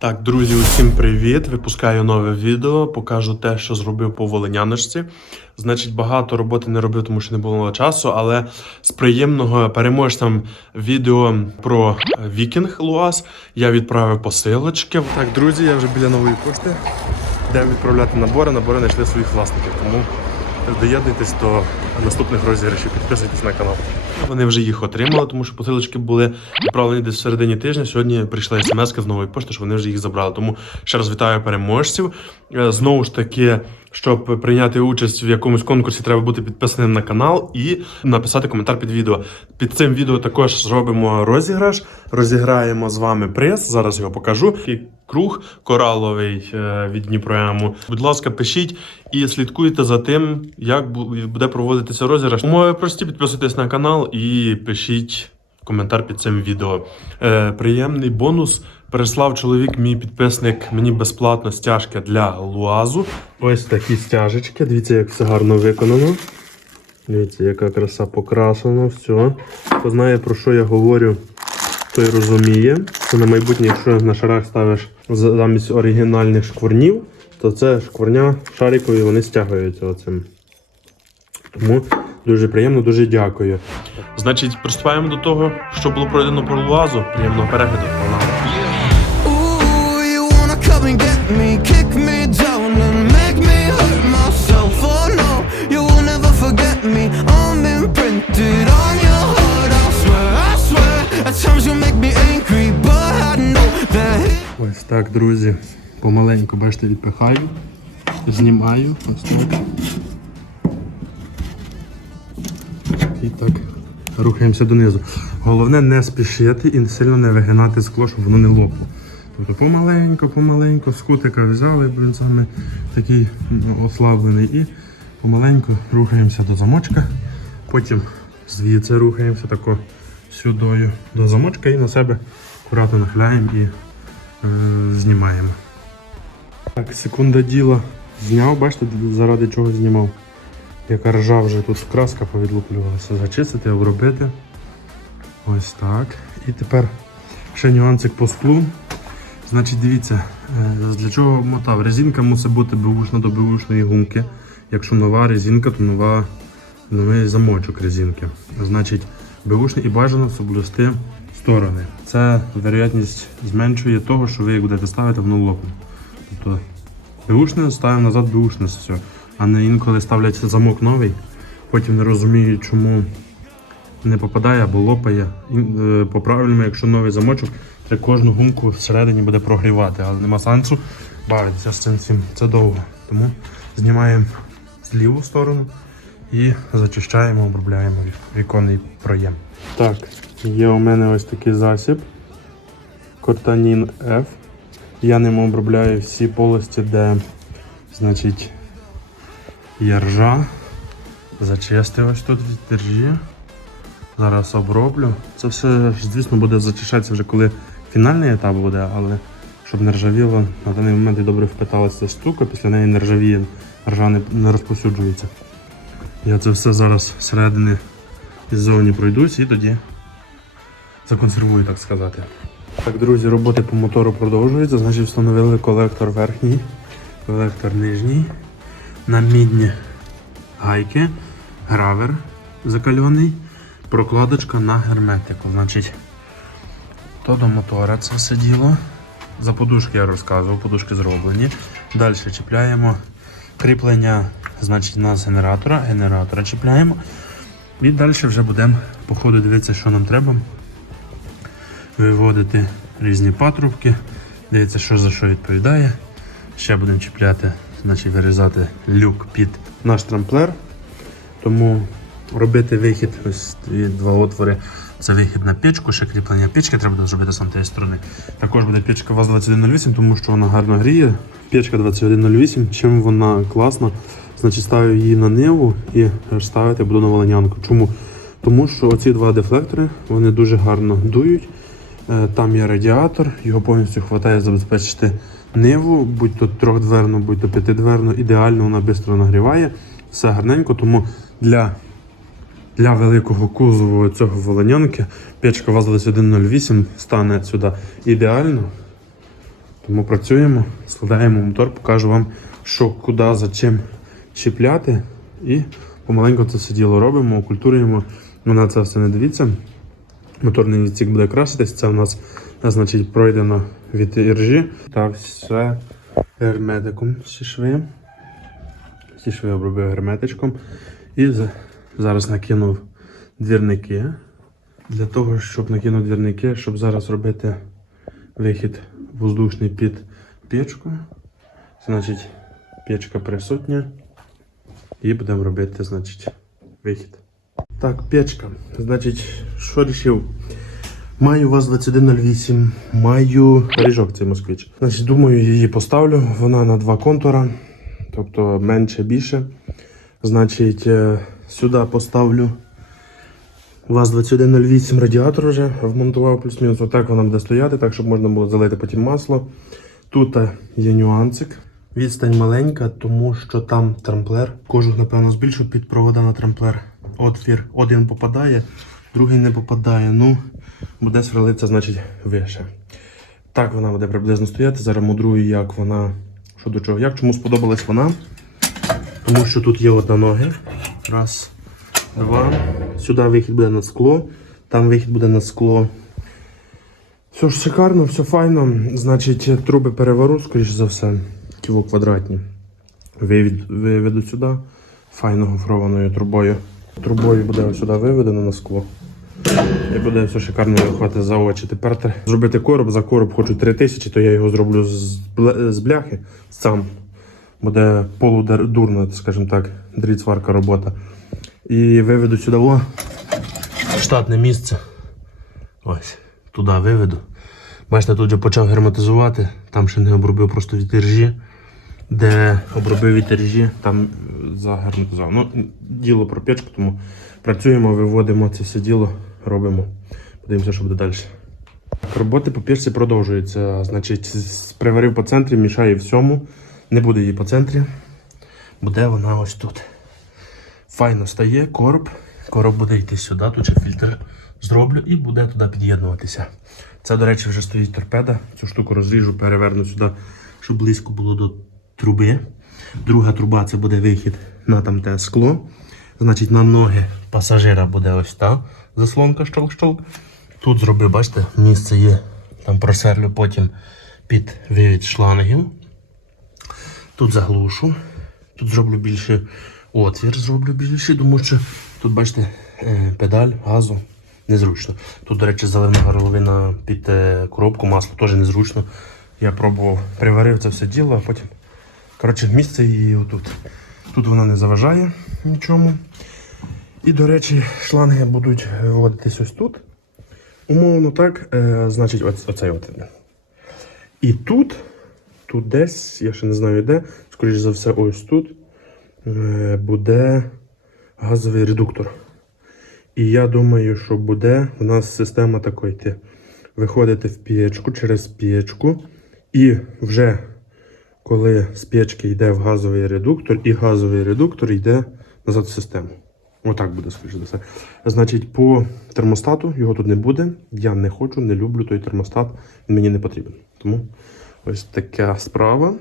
Так, друзі, усім привіт! Випускаю нове відео. Покажу те, що зробив по волиняночці. Значить, багато роботи не робив, тому що не було часу, але з приємного переможцям відео про вікінг Луаз я відправив посилочки. Так, друзі, я вже біля нової пошти. Де відправляти набори. Набори знайшли своїх власників. Тому доєднуйтесь до наступних розіграшів, підписуйтесь на канал. Вони вже їх отримали, тому що посилочки були відправлені десь в середині тижня. Сьогодні прийшла смс з нової пошти, що вони вже їх забрали. Тому ще раз вітаю переможців. Е, Знову ж таки, щоб прийняти участь в якомусь конкурсі, треба бути підписаним на канал і написати коментар під відео. Під цим відео також зробимо розіграш. Розіграємо з вами приз. Зараз його покажу. Круг кораловий е, від Дніпроему. Будь ласка, пишіть і слідкуйте за тим, як бу- буде проводитися розіграш. Умови прості, підписуйтесь на канал і пишіть коментар під цим відео. Е, приємний бонус. Прислав чоловік, мій підписник, мені безплатно стяжки для луазу. Ось такі стяжечки. Дивіться, як все гарно виконано. Дивіться, яка краса покрашена, все. Хто знає, про що я говорю, той розуміє. Це на майбутнє, якщо на шарах ставиш замість оригінальних шкварнів, то це шкварня шарикові, вони стягуються оцим. Тому дуже приємно, дуже дякую. Значить, приступаємо до того, що було пройдено про луазу. Приємного перегляду. Oh. Ось так, друзі. Помаленьку, бачите, відпихаю, знімаю. Ось так. І так рухаємося донизу. Головне не спішити і сильно не вигинати скло, щоб воно не лопало. Тобто помаленьку, помаленьку, з кутика взяли, він саме такий ну, ослаблений. І помаленьку рухаємося до замочка. Потім звідси рухаємося тако сюдою до замочка і на себе акуратно нахиляємо і е, знімаємо. Так, секунда діла. Зняв, бачите, заради чого знімав. Яка ржа вже тут краска повідлуплювалася. Зачистити, обробити. Ось так. І тепер ще нюансик по склу. Значить, дивіться, е, для чого мотав? Резинка мусить бути беушна до беушної гумки. Якщо нова резинка, то нова, новий замочок резинки. Значить, беушний і бажано соблюсти сторони. Це вероятність зменшує того, що ви як будете ставити, воно лопне. Тобто беушне ставимо назад беушне все. А не інколи ставлять замок новий, потім не розуміють, чому не попадає або лопає. Е, По-правильному, якщо новий замочок, треба кожну гумку всередині буде прогрівати, але нема сенсу бавитися з цим всім. Це довго. Тому знімаємо з ліву сторону і зачищаємо, обробляємо віконний проєм. Так, є у мене ось такий засіб. Кортанін F. Я ним обробляю всі полості, де значить, є ржа. Зачистив ось тут від держі. Зараз оброблю. Це все, звісно, буде зачищатися вже коли фінальний етап буде, але щоб не ржавіло, на даний момент і добре впиталася ця штука, після неї не ржавіє, ржа не, не розповсюджується. Я це все зараз зсередини і ззовні пройдусь і тоді законсервую, так сказати. Так, друзі, роботи по мотору продовжуються. Значить, встановили колектор верхній, колектор нижній, на мідні гайки, гравер закальоний, прокладочка на герметику. Значить, то до мотора це все діло. За подушки я розказував, подушки зроблені. Далі чіпляємо кріплення, значить, у нас генератора, генератора чіпляємо. І далі вже будемо по ходу дивитися, що нам треба. Виводити різні патрубки, дивитися, що за що відповідає. Ще будемо чіпляти, значить вирізати люк під наш трамплер. Тому робити вихід, ось два отвори. Це вихід на печку, ще кріплення печки треба буде зробити з тієї сторони. Також буде печка ВАЗ-2108, тому що вона гарно гріє. Печка 2108, чим вона класна, значить ставлю її на ниву і ставити буду на волонянку. Чому? Тому що оці два дефлектори вони дуже гарно дують. Е, Там є радіатор, його повністю вистачає забезпечити ниву, будь то трьохдверну, будь то п'ятидверну, ідеально вона швидко нагріває, все гарненько, тому для, для великого кузову цього волонянки печка ВАЗ-2108 стане сюди ідеально. Тому працюємо, складаємо мотор, покажу вам, що куди, за чим чіпляти. І помаленьку це все діло робимо, окультурюємо. Ну, на це все не дивіться. Моторний відсік буде краситись. Це у нас значить пройдено від іржі. Так, все герметиком всі шви. Всі шви обробив герметичком. І зараз накинув двірники. Для того, щоб накинув двірники, щоб зараз робити вихід воздушний під печку. Значить, печка присутня. І будемо робити, значить, вихід. Так, печка. Значить, що рішив? Маю ВАЗ-2108, маю ріжок цей москвич. Значить, думаю, її поставлю. Вона на два контура, тобто менше більше. Значить, е, сюди поставлю ВАЗ-2108 радіатор вже вмонтував плюс-мінус. Отак вона буде стояти, так щоб можна було залити потім масло. Тут е, є нюансик. Відстань маленька, тому що там трамплер. Кожух, напевно, збільшу під провода на трамплер. Отвір один попадає, другий не попадає. Ну, буде сверлитися, значить, вище. Так вона буде приблизно стояти. Зараз мудрую, як вона. Що до чого. Як чому сподобалась вона? Тому що тут є одна ноги. Раз, два. Сюди вихід буде на скло, там вихід буде на скло. Все ж шикарно, все файно. Значить, труби перевору, скоріш за все, ківо квадратні. Виведу сюди, файно гофрованою трубою. Трубою буде сюди виведено на скло. І буде все шикарно виходити за очі. Тепер зробити короб. За короб хочу 3000, то я його зроблю з, бляхи сам. Буде полудурно, скажімо так, дріт сварка робота. І виведу сюди о, штатне місце. Ось, туди виведу. Бачите, тут вже почав герметизувати, там ще не обробив просто від іржі. Де обробив від іржі, загерметизував. Ну, діло про печку, тому працюємо, виводимо це все діло, робимо. Подивимося, що буде далі. Роботи по печці продовжуються. Значить, приварив по центрі, мішає всьому. Не буде її по центрі. Буде вона ось тут. Файно стає короб. Короб буде йти сюди, тут ще фільтр зроблю і буде туди під'єднуватися. Це, до речі, вже стоїть торпеда. Цю штуку розріжу, переверну сюди, щоб близько було до труби. Друга труба це буде вихід на там те скло. Значить, на ноги пасажира буде ось та заслонка щолк-щолк. Тут зробив, бачите, місце є. Там просверлю потім під вивід шлангів. Тут заглушу. Тут зроблю більше отвір, зроблю більше, тому що тут, бачите, е, педаль газу незручно. Тут, до речі, заливна горловина під е, коробку, масло теж незручно. Я пробував, приварив це все діло, а потім. Коротше, місце її отут. Тут вона не заважає нічому. І, до речі, шланги будуть виводитись ось тут. Умовно так, е, значить, оц- оцей от. І тут, тут десь, я ще не знаю де, скоріш за все, ось тут е, буде газовий редуктор. І я думаю, що буде у нас система така йти. Виходити в печку через печку, і вже коли з печки йде в газовий редуктор, і газовий редуктор йде назад в систему. Отак буде, скоріше все. Значить, по термостату його тут не буде. Я не хочу, не люблю той термостат, він мені не потрібен. Тому ось така справа.